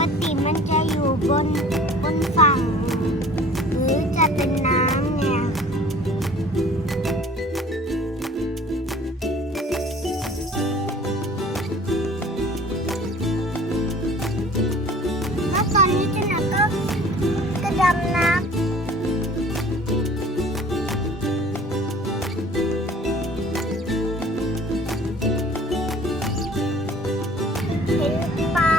กติมันจะอยู่บนบนฝั่ง หรือจะเป็นน้ำเนี่ยแล้วตอนนี้จะนก็กระดำน้ำเห็นปลา